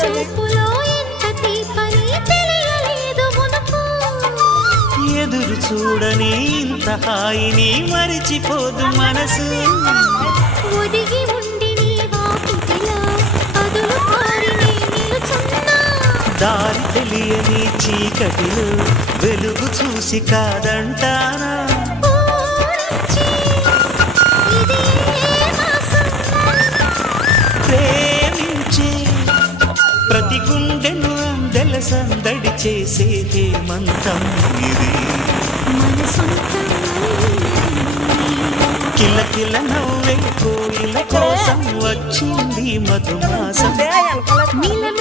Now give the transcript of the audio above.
చూపులో ఎంత తీపని తెలియలేదు మునుపు. ఎదురు చూడని ఇంత హాయిని మరిచిపోదు మనసు. ఒదిగి ఉండి నీ వాకిటిలో అదులు పారి నే నిలుచున్నా. దారి తెలియని చీకటిలో వెలుగు చూసి కాదంటానా. ఊరించి ఇది ఏ మాసం? ప్రేమించే ప్రతి గుండెను అందెల సందడి చేసే హేమంతం ఇది. మన సొంతం కిల కిల నవ్వే కోయిల కోసం వచ్చింది మధుమాసం. మిలమిల